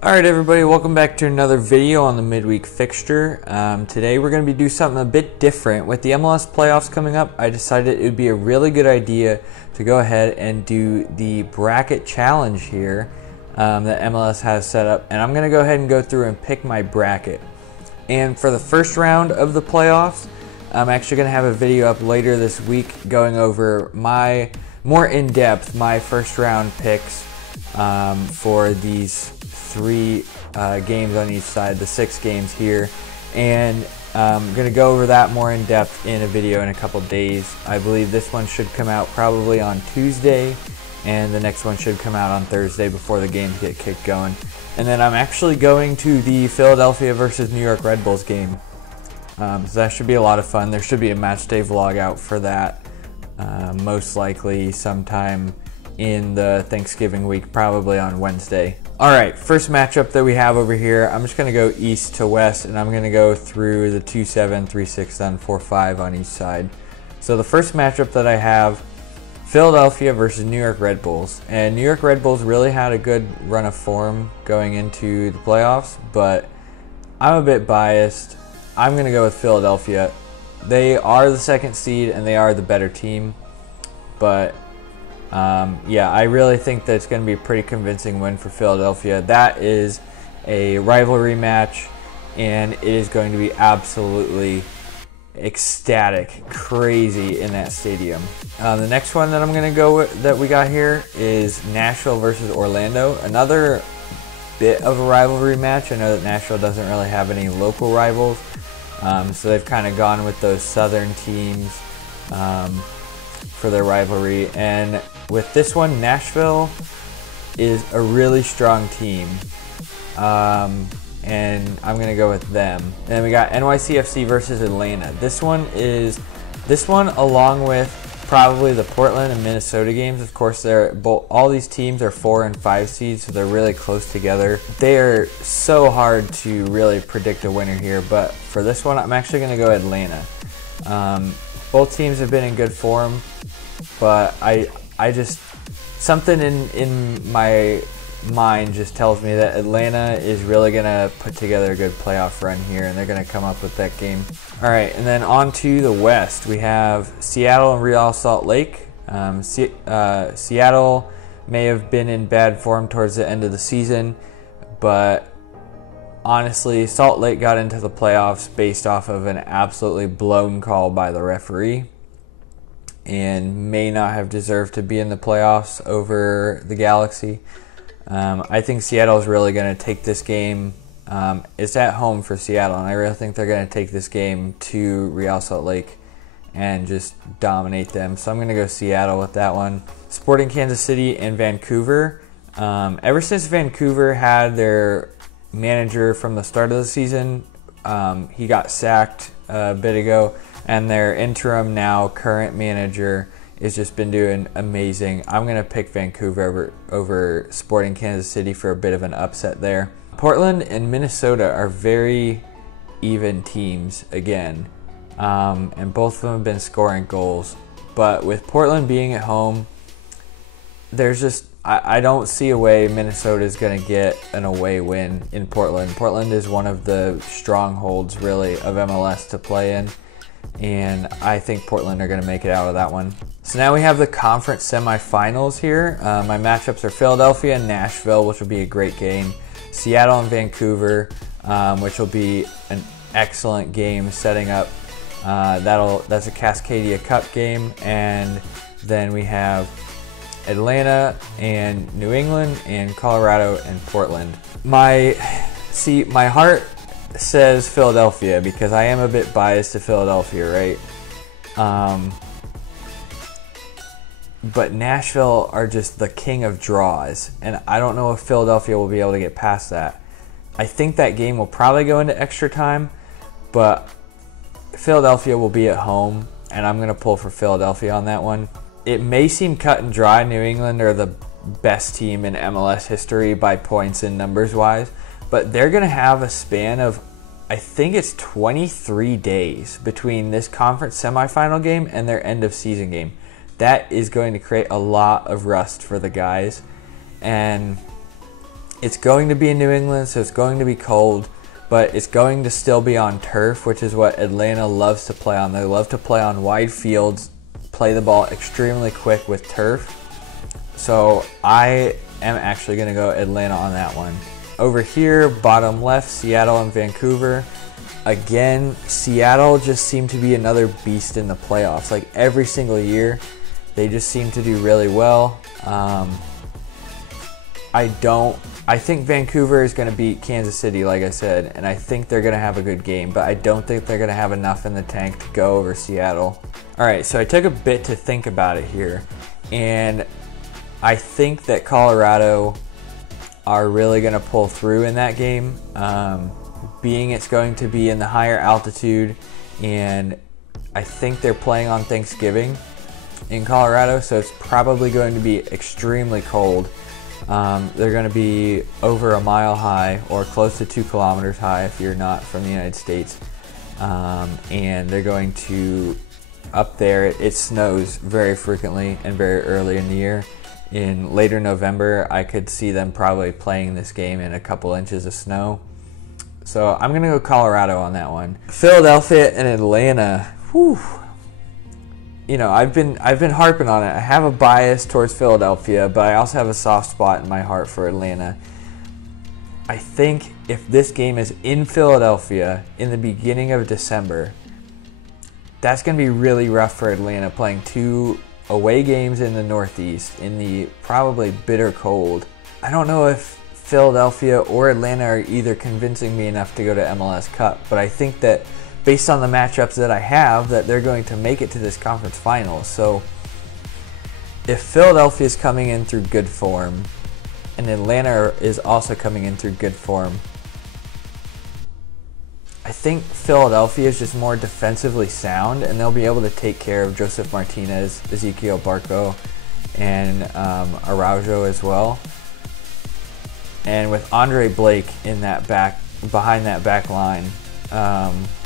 Alright everybody, welcome back to another video on the midweek fixture. Today we're going to be doing something a bit different. With the MLS playoffs coming up, I decided it would be a really good idea to go ahead and do the bracket challenge here that MLS has set up. And I'm going to go ahead and go through and pick my bracket. And for the first round of the playoffs, I'm actually going to have a video up later this week going over my, more in depth, my first round picks for these three games on each side, the 6 games here, and I'm going to go over that more in depth in a video in a couple days. I believe this one should come out probably on Tuesday, and the next one should come out on Thursday before the games get kicked going. And then I'm actually going to the Philadelphia versus New York Red Bulls game, so that should be a lot of fun. There should be a match day vlog out for that, most likely sometime in the Thanksgiving week, probably on Wednesday. Alright, first matchup that we have over here, I'm just going to go east to west, and I'm going to go through the 2-7, 3-6, then 4-5 on each side. So the first matchup that I have, Philadelphia versus New York Red Bulls. And New York Red Bulls really had a good run of form going into the playoffs, but I'm a bit biased. I'm going to go with Philadelphia. They are the second seed, and they are the better team, but yeah, I really think that it's going to be a pretty convincing win for Philadelphia. That is a rivalry match, and it is going to be absolutely ecstatic, crazy in that stadium. The next one that I'm going to go with, that we got here, is Nashville versus Orlando. Another bit of a rivalry match. I know that Nashville doesn't really have any local rivals, so they've kind of gone with those southern teams for their rivalry. And with this one, Nashville is a really strong team, and I'm gonna go with them. And then we got Nycfc versus Elena. This one along with probably the Portland and Minnesota games. Of course, all these teams are 4 and 5 seeds, so they're really close together. They are so hard to really predict a winner here, but for this one, I'm actually gonna go Atlanta. Both teams have been in good form, but I just, something in my mind just tells me that Atlanta is really going to put together a good playoff run here, and they're going to come up with that game. All right, and then on to the West. We have Seattle and Real Salt Lake. Seattle may have been in bad form towards the end of the season, but honestly, Salt Lake got into the playoffs based off of an absolutely blown call by the referee, and may not have deserved to be in the playoffs over the Galaxy. I think Seattle is really going to take this game. It's at home for Seattle, and I really think they're going to take this game to Real Salt Lake and just dominate them. So I'm going to go Seattle with that one. Sporting Kansas City and Vancouver. Ever since Vancouver had their manager from the start of the season, he got sacked a bit ago, and their interim, now current manager, has just been doing amazing. I'm going to pick Vancouver over Sporting Kansas City for a bit of an upset there. Portland and Minnesota are very even teams again, and both of them have been scoring goals. But with Portland being at home, there's just, I don't see a way Minnesota is going to get an away win in Portland. Portland is one of the strongholds, really, of MLS to play in, and I think Portland are going to make it out of that one. So now we have the conference semifinals here. My matchups are Philadelphia and Nashville, which will be a great game. Seattle and Vancouver, which will be an excellent game, setting up. That's a Cascadia Cup game, and then we have Atlanta and New England and Colorado and Portland. My heart says Philadelphia because I am a bit biased to Philadelphia, right? But Nashville are just the king of draws, and I don't know if Philadelphia will be able to get past that. I think that game will probably go into extra time, but Philadelphia will be at home, and I'm going to pull for Philadelphia on that one. It may seem cut and dry. New England are the best team in MLS history by points and numbers wise, but they're going to have a span of, I think it's 23 days between this conference semifinal game and their end of season game. That is going to create a lot of rust for the guys, and It's going to be in New England, so it's going to be cold, but it's going to still be on turf, which is what Atlanta loves to play on. They love to play on wide fields, play the ball extremely quick with turf. So I am actually going to go Atlanta on that one. Over here, bottom left, Seattle and Vancouver. Again, Seattle just seemed to be another beast in the playoffs. Like every single year, they just seem to do really well. I think Vancouver is going to beat Kansas City, like I said, and I think they're going to have a good game, but I don't think they're going to have enough in the tank to go over Seattle. All right, so I took a bit to think about it here, and I think that Colorado are really going to pull through in that game, being it's going to be in the higher altitude, and I think they're playing on Thanksgiving in Colorado, so it's probably going to be extremely cold. They're going to be over a mile high or close to 2 kilometers high if you're not from the United States. And they're going to, up there, it snows very frequently and very early in the year. In later November, I could see them probably playing this game in a couple inches of snow. So I'm going to go Colorado on that one. Philadelphia and Atlanta. Whew. You know, I've been harping on it. I have a bias towards Philadelphia, but I also have a soft spot in my heart for Atlanta. I think if this game is in Philadelphia in the beginning of December, that's going to be really rough for Atlanta, playing 2 away games in the Northeast in the probably bitter cold. I don't know if Philadelphia or Atlanta are either convincing me enough to go to MLS Cup, but I think that based on the matchups that I have, that they're going to make it to this conference final. So if Philadelphia is coming in through good form and Atlanta is also coming in through good form, I think Philadelphia is just more defensively sound, and they'll be able to take care of Joseph Martinez, Ezequiel Barco, and Araujo as well. And with Andre Blake in that behind that back line,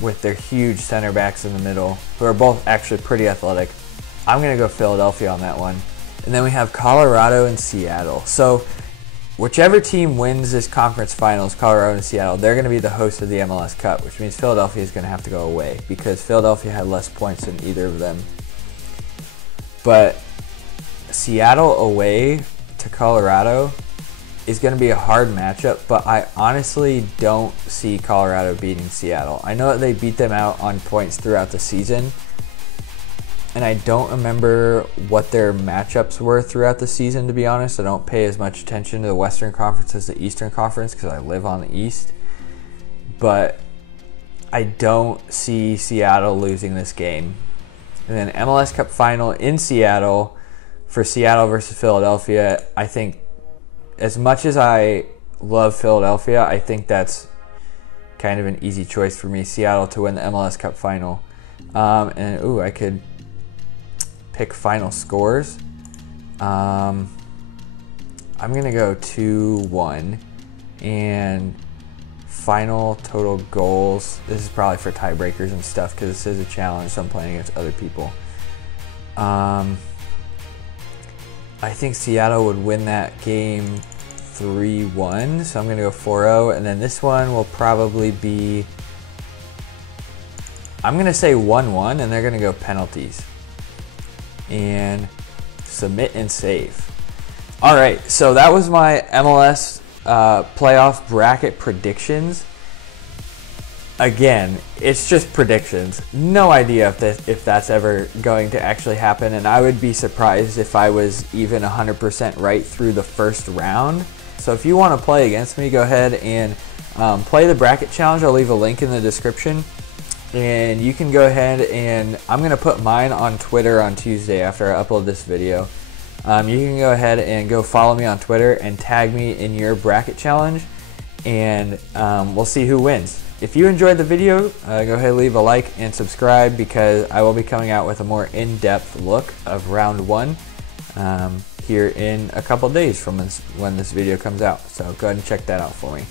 with their huge center backs in the middle, who are both actually pretty athletic, I'm going to go Philadelphia on that one. And then we have Colorado and Seattle. So whichever team wins this conference finals, Colorado and Seattle, they're going to be the host of the MLS Cup, which means Philadelphia is going to have to go away because Philadelphia had less points than either of them. But Seattle away to Colorado is going to be a hard matchup, but I honestly don't see Colorado beating Seattle. I know that they beat them out on points throughout the season, and I don't remember what their matchups were throughout the season, to be honest. I don't pay as much attention to the Western Conference as the Eastern Conference because I live on the East. But I don't see Seattle losing this game. And then MLS Cup final in Seattle for Seattle versus Philadelphia. I think as much as I love Philadelphia, I think that's kind of an easy choice for me, Seattle to win the MLS Cup final. I could pick final scores. I'm going to go 2-1. And final total goals. This is probably for tiebreakers and stuff because this is a challenge, so I'm playing against other people. I think Seattle would win that game 3-1, so I'm going to go 4-0. And then this one will probably be, I'm going to say 1-1, and they're going to go penalties. And submit and save. All right, so that was my MLS playoff bracket predictions. Again, it's just predictions. No idea if that's ever going to actually happen, and I would be surprised if I was even 100% right through the first round. So if you want to play against me, go ahead and play the bracket challenge. I'll leave a link in the description. And you can go ahead and I'm going to put mine on Twitter on Tuesday after I upload this video. You can go ahead and go follow me on Twitter and tag me in your bracket challenge, and we'll see who wins. If you enjoyed the video, go ahead and leave a like and subscribe because I will be coming out with a more in-depth look of round 1 here in a couple days from when this video comes out. So go ahead and check that out for me.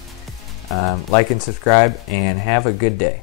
Like and subscribe and have a good day.